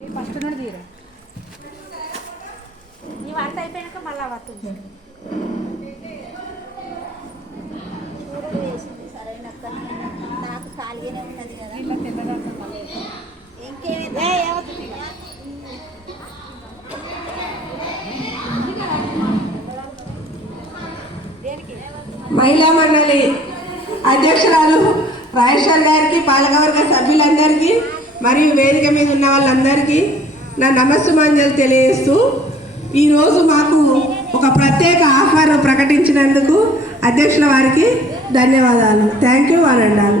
First నుండి తీరు. నీ వంట అయిపోయాక మళ్ళీ వస్తుంది సూర్యుడు వేసింది సరైన నాకు ఖాళీగానే ఉన్నది కదా. మహిళా మండలి అధ్యక్షురాలు రాజేశ్వర్ గారికి పాలకవర్గ సభ్యులందరికీ మరియు వేదిక మీద ఉన్న వాళ్ళందరికీ నా నమస్సుమాంజలు తెలియజేస్తూ ఈరోజు మాకు ఒక ప్రత్యేక ఆహ్వానం ప్రకటించినందుకు అధ్యక్షుల వారికి ధన్యవాదాలు. థ్యాంక్ యూ అని అన్నారు